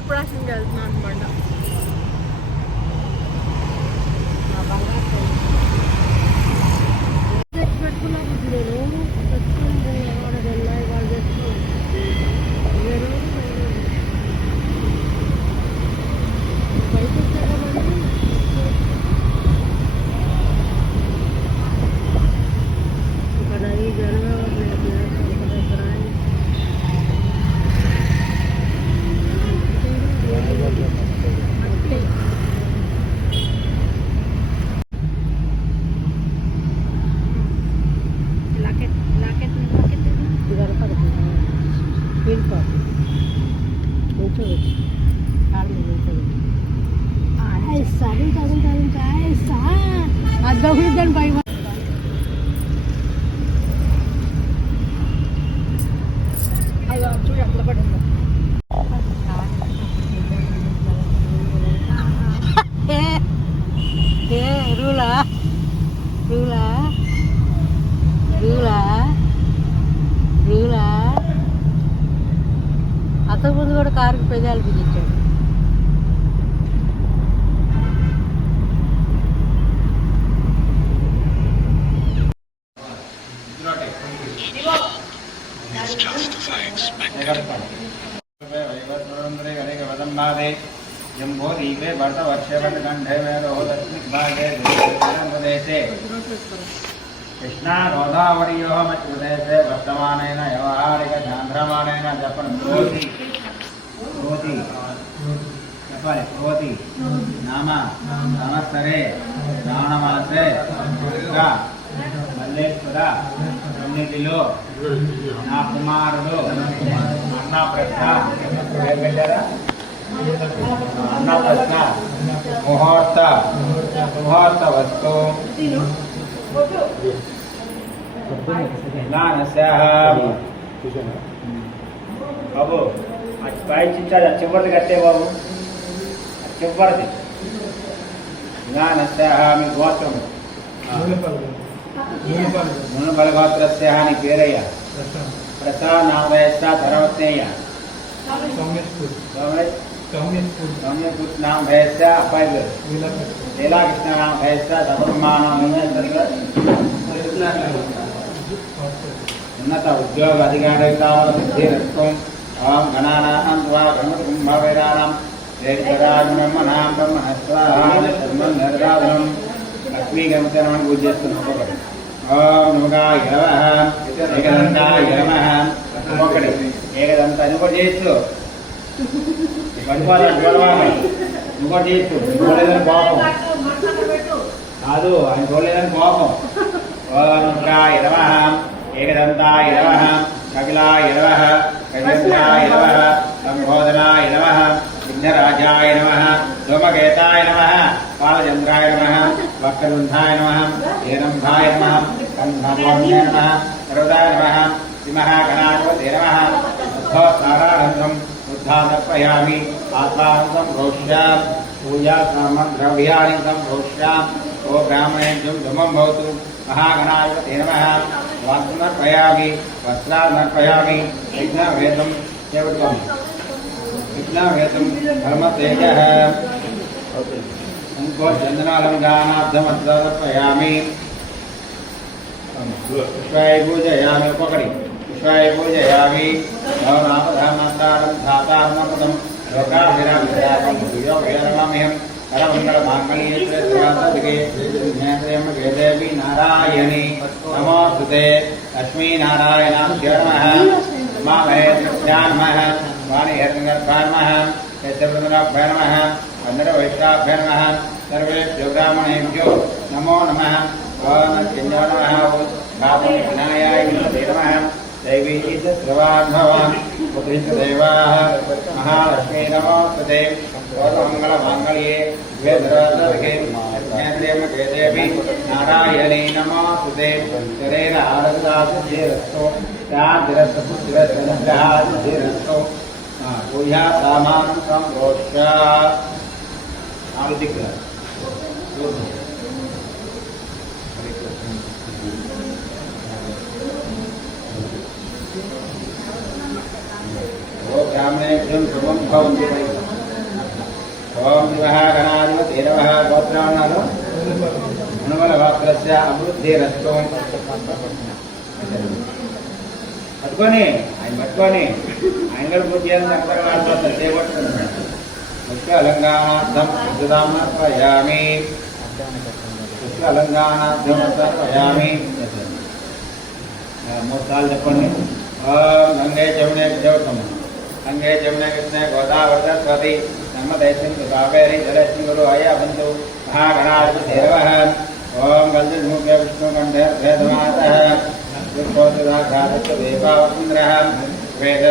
అన్నప్రాసనకి వెళ్తున్నాను అనమాట. అద్దం పై రూలా రూలా రూలా రూలా అంతకు ముందు కూడా కారుకి పెదాలు బిగించాడు. जम्बोदीपे भरतवर्षवटकण्ठे मेरोदस्मिग्भागे देशे कृष्णा गोदावरीयोः मध्यप्रदेशे वर्तमानेन व्यवहारिकचान्द्रमानेन जपन् करोति करोति नाम संवत्सरे श्रावणमासे మల్లేశ్వర సన్నిధిలో నా కుమారుడు అన్నప్రసన్న ముహూర్త వస్తు బాబు పై చివరిది కట్టే బాబు చివరిది మీ గోత్రం మునబలగోత్రస్య నీ పేరయ్య ప్రసాద్ నామేశ ధర్మస్నేయ सौम्यपुत्र नाम भैसा अपाय लीला कृष्ण नाम भैसा धर्मान उन्नत उद्योग अधिकारिता सिद्धिरस्तु ओम गणानां त्वा गणपतिकुम्भवेदानां ब्रह्मणां ब्रह्मणस्वाहा निर्दाधनं लक्ष्मी गणपतिनां पूज्यस्तु ओम नमः एकदन्ताय नमः ఒకటి ఏకదంతా ఇంకోటి చేయొచ్చు ఇంకోటి చేయొచ్చు చూడలేదని కోపం కాదు ఆయన చూడలేదని కోపం ఓంకాయ నమః ఏకదంతాయ నమః కపిలాయ నమః గజేంద్రాయ నమః సంబోధనాయ నమః విఘ్నరాజాయ నమః ధూమకేతాయ నమః పాలచంద్రాయ నమః వక్రతుండాయ నమః హేరంభాయ నమః కంఠాయ నమః సర్వదాయ నమః महागणाधिपते नमः उद्धवतारानन्दं उद्धानर्पयामि आत्मानं भोक्ष्यामि पूजा सामग्रव्यानि संभोक्ष्यामि ओ ब्राह्मणेभ्यं धूमं भवतु महागणाधिपते नमः वस्त्रमर्पयामि वस्त्रानर्पयामि विघ्नवेदं विघ्नवेदं धर्मतेजः उनको चन्दनालङ्कानाब्धमर्पयामि पुष्पाय पूजयामि पकड़ी पुष्पाय पूजयामि भवनामधामन्तारं धातारमपदं लोकाभिरामं योगेरमामहं करमण्डलमाङ्गल्ये सर्वान्तदिके ज्ञात्रयं वेदेवी नारायणी नमोस्तुते लक्ष्मीनारायणाभ्यो नमः उमामहे तस्यान्मः वाणिहर्निगर्भाय नमः यशवृन्दनाभ्यो नमः वन्दनवैष्णाभ्यो नमः सर्वेभ्यो ब्राह्मणेभ्यो नमो नमः विनायाय नमः दैवी सर्वान् पुत्रिदेवाः महालक्ष्मी नमोस्तुते सर्वमङ्गलमाङ्गल्ये देवी नारायणी नमोस्तुते शरीर आरदासिरस्तु सिरस्तु पूजा सामानं संप्रोक्ष्य ब्राह्मणेभ्यं शुभं भवतु। ఓం శివః గణాధిపతి నమః గోత్రాన్నాలు హనుమల వాక్రస్య అభివృద్ధిరస్తు. పట్టుకొని ఆయన కూడా పూజ చేయాలని అక్కడ చేపట్టుకుంటున్నాడు. ముఖ్య అలంకారార్థం సమర్పయామి. ముఖ్య అలంకారార్థం సమర్పయామి. 3 సార్లు చెప్పండి. ఓం గంగే జమునే దేవతమ్మ గంగే జమునే కృష్ణ గోదావరి సరస్వతి నర్మదేశం కావేరి జలస్మి గురు అయ్యా బంధు మహాగణాధిపతి నమః. ఓం గంధముఖ్య విష్ణుకంఠే వేదమాతః దేవావసుందరः వేద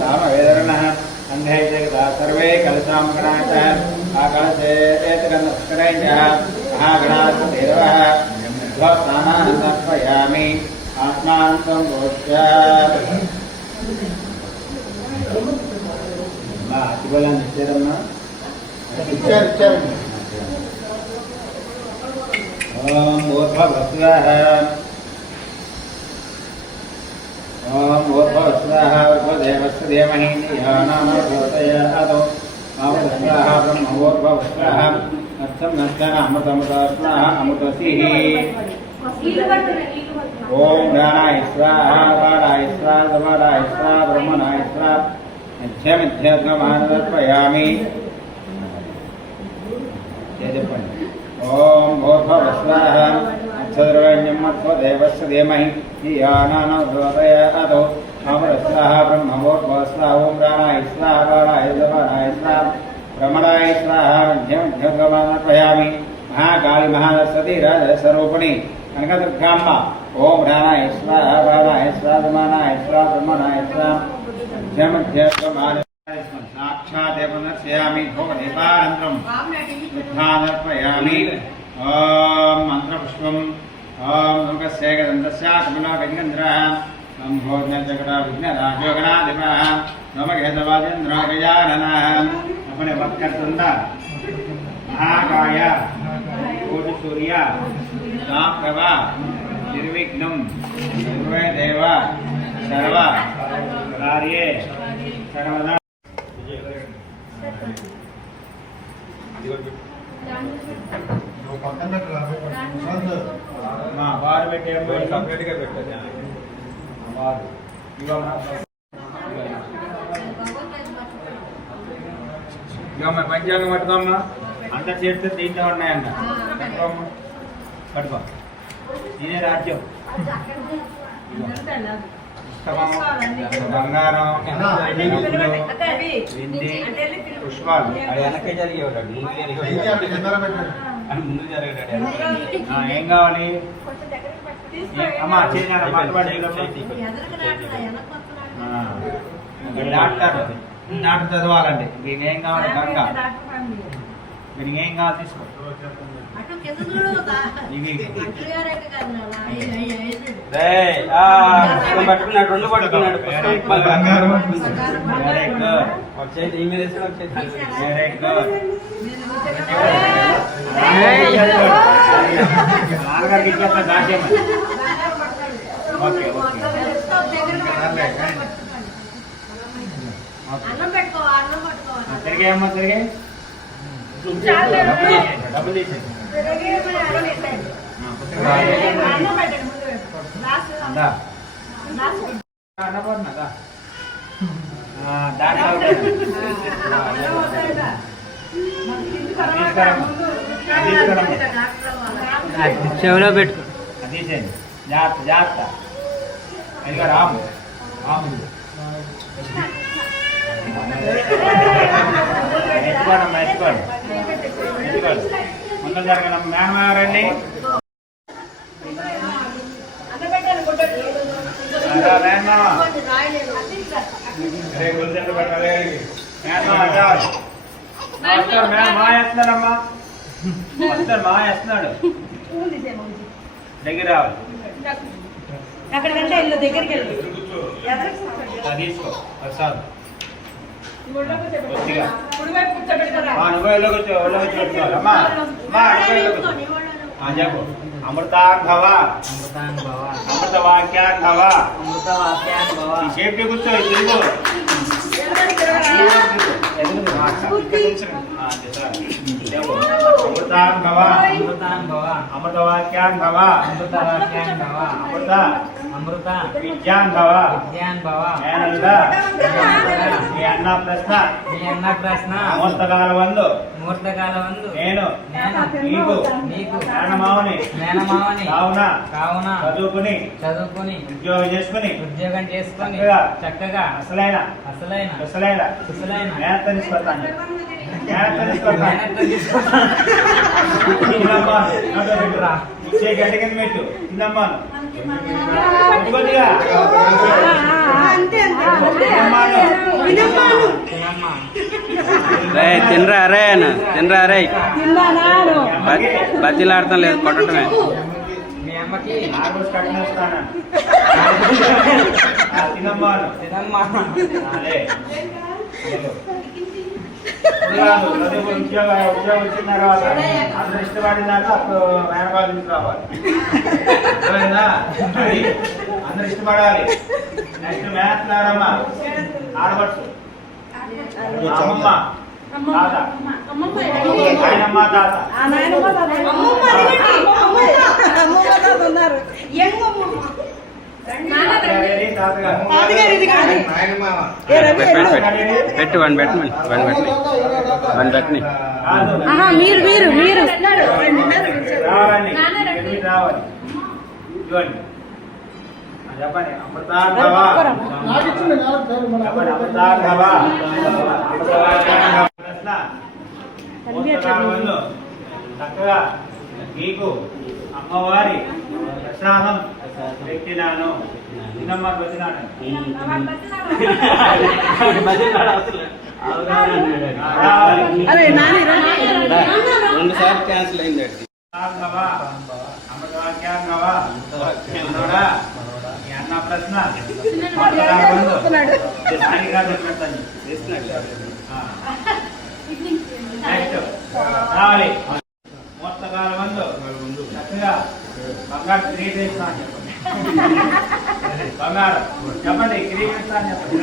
సామవేదరణः అంధే జగదా సర్వే కలశాం గణాతః ఆకాశే ఏతగణస్కరైణ్యः మహాగణాధిపతి నమః. స్నానాన్ని సమర్పయామి. ఆత్మాంతం భోజ్య అతిబలాన్ని ఇచ్చారమ్మా. ఇచ్చారు. ఓం ఊర్ధ్వస్వః ఓం ఊర్ధ్వస్వః ఉపదేవస్య ధీమహి ధియానామోదయాదో ఆవస్వః బ్రహ్మోర్ధ్వస్వః నత్సం నచ్చన అమృతమృతస్వః అమృతసిః. ఓం జ్ఞానాయ స్వాహ వాడాయ స్వాహ సమాడాయ స్వాహ బ్రహ్మణాయ స్వాహ మధ్యమిధ్యత్వమానర్పయామి. చెప్పండి. ఓం భూర్భువస్వః అక్షద్రవణ్యం మధ్వదేవస్య ధీమహి ధియానామోదయాదో ఆవస్వః బ్రహ్మోర్ధ్వస్వః. ఓం జ్ఞానాయ స్వాహ వాడాయ సమాడాయ స్వాహ బ్రహ్మణాయ స్వాహ మధ్యమిధ్యత్వమానర్పయామి. మహాకాళి మహాసరస్వతి రాజస్వరూపిణి కనకదుర్గాంబ. ఓం ప్రాణాయ స్వాహ ప్రాణాయ స్వాహ సమానాయ స్వాహ బ్రహ్మణాయ స్వాహ సాక్షాదేవనర్శయామి. భోగదీపానంతరం బుద్ధానర్పయామి. ఓం మంత్రపుష్పం. ఓం దుర్గస్యేకదంతస్య కమలాగజేంద్రः సంభోజ్ఞజగదా విఘ్నరాజోగణాధిపः నమకేశవాజేంద్రో గజాననः. अपने वक्त करतुंदा महाकाय कोटि सूर्य राम प्रभा निर्विघ्नं सर्वे देव सर्व कार्ये सर्वदा. बार बैठे सेपरेट గా పెట్టండి. ఇక మరి పంచాంగం పట్టుకోమ్మా. అంత చేస్తే దీంట్లో ఉన్నాయంట. పట్టుకో. ఇదే రాజ్యం. బంగారం పుష్పాలు ఏం కావాలి అమ్మా? డాక్టర్ చదవాలండి. మీకు ఏం కావాలి? గంగా. మీకు ఏం కావాలి తీసుకో. పట్టుకున్నాడు, 2 పట్టుకున్నాడు. నాన్నగారికి ఇచ్చేస్తా దాచేయమని. Okay okay. తిరిగేమ్మా తిరిగే. డబ్బులు తీసేది. చెవిలో పెట్టుకో. తీసేయండి. జాగ్రత్త జాగ్రత్త. ఇంకా రాము రాము ఎత్తుకోండి ఎత్తుకోండి ఎత్తుకోండి. ముందు జరగడం మేనమారండి. మాయేస్తున్నాడమ్మా. వస్తాడు మాయేస్తున్నాడు. దగ్గర రావాలి. తీసుకో ప్రసాద్. నువ్వు కూర్చో. అమ్మా చెప్పు. అమృతాన్ భవ అమృత వాక్యాన్ భవ. సేఫ్టీ కూర్చో. ఎదుగు అమృతాన్ భవ అమృతాన్ భవ అమృతవాక్యాన్ భవ అమృతవాక్యాన్ భవ అమృత అమృత విద్యాన్ భవ విద్యాన్ భవ మేనంద ఈ అన్న ప్రశ్న మీ అన్న ప్రశ్న ముహూర్తకాల వందు ముహూర్తకాలమందు నేను నేను నీకు నీకు మేనమావని మేనమావని కావున కావున చదువుకుని ఉద్యోగం చేసుకొని చక్కగా అసలైన అసలైన అసలైన అసలైన మేనత్త నిష్పత్తాన్ని మేనత్త నిష్పత్తాన్ని మేనత్త తీసుకుంటాను. ఇచ్చే గంట కింద పెట్టు తిన్నమ్మాను కొద్దిగా తిన్నమ్మాను తినరా రే తినరా రే బతిలాడతాం లేదు కొట్టడమే మీ అమ్మకి ఆగోస్ కట్టినేస్తాను తిన్నమ్మాను తినమ్మా అదే ఉద్యోగం వచ్చిన తర్వాత అందరు ఇష్టపడినాక అప్పుడు మేనబాబు తీసుకురావాలి అర్థమైందా? అది అందరు ఇష్టపడాలి. నెక్స్ట్ మేనత్నారమ్మ ఆడవచ్చు అమ్మమ్మ తాత నాయనమ్మ తాత పెట్టు వన్ పెట్టని మీరు మీరు మీరు రావాలి రావాలి ఇవ్వండి చెప్పండి అమృతార్ధవ చెప్పండి అమృతార్ధవ చక్కగా నీకు అమ్మవారి ప్రసాదం పెట్టినాను చిన్నమ్మ వచ్చినాను అరే నాని రెండు సార్లు క్యాన్సిల్ అయింది అమృతవాక్యాంగవ మీ అన్న ప్రశ్న నెక్స్ట్ రావాలి మోస్తకాల ముందు చక్కగా బంగారు కిరీటం ఇస్తాను చెప్పండి బంగారు చెప్పండి కిరీటం ఇస్తాను చెప్పండి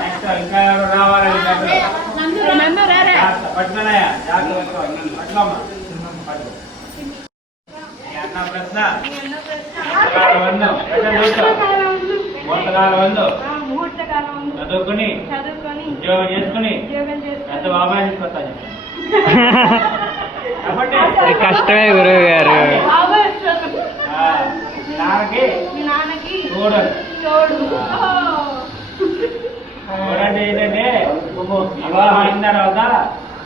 నెక్స్ట్ ఇంకా ఎవరు రావాలని పట్టుకున్నాయా జాగ్రత్త పట్టుకోమ్మా పట్టుకో మీ అన్న ప్రశ్న మోస్తకాల ముందు చదువుకుని ఉద్యోగం చేసుకుని పెద్ద బాబాయ్ తీసుకొస్తాను చెప్పండి కష్టమే గురువు గారు నాన్నకి చూడండి ఏంటంటే వివాహం అయిన తర్వాత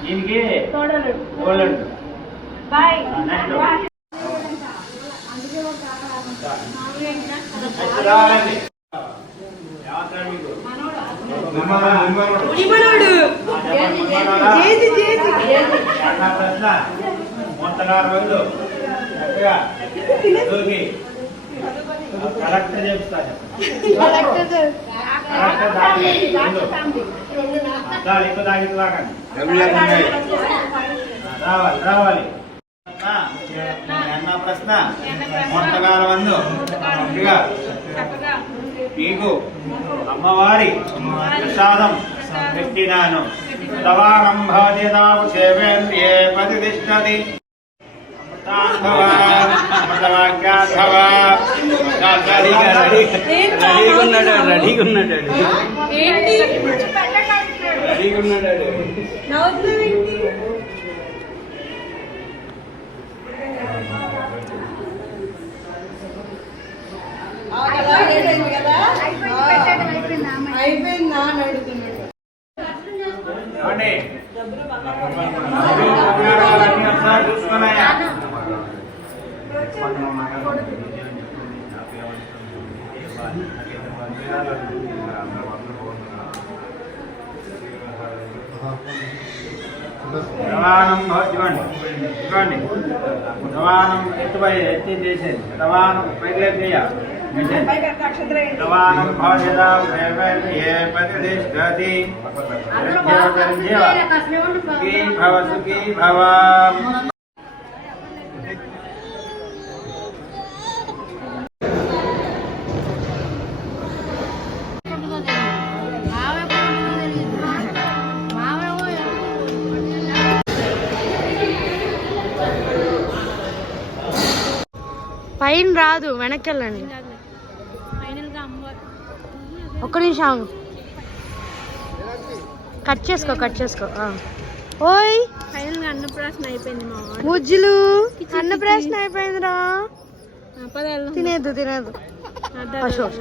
దీనికి చూడండి రావాలండి ఏమంటారు మీకు ప్రశ్న మొత్తగారు రోజులు చక్కగా చదువుకి కలెక్టర్ చెప్తాను కలెక్టర్ ఎక్కువ తాగి తాగండి రావాలి రావాలి అన్న ప్రశ్న మొత్తగాల వందు చక్కగా మీకు అమ్మవారి ప్రసాదం పెట్టినాను తవారంభేదావే ప్రతిష్టది రెడీగా ఉన్నాడు అయిపోయిందా అని అడుగుతున్నాడు. చూసుకున్నాయా రవాణం ఇవ్వండి ఇవ్వండి రవాణం ఎత్తి చేసేది రవాణం పైకి చేయాలి రవాణం ప్రతిష్టతి సుఖీ భవ సుఖీ భవ పైన రాదు, వెనక్కి వెళ్ళండి. ఒక్క నిమిషం ఆగు. కట్ చేసుకో. ఓయ్ ఫైనల్ గా అన్నప్రాసన అయిపోయింది మా వాడు. ముజ్జులు అన్నప్రాసన అయిపోయిందిరా. పదాలు తినేద్దు అడ్డాలు. అశోక్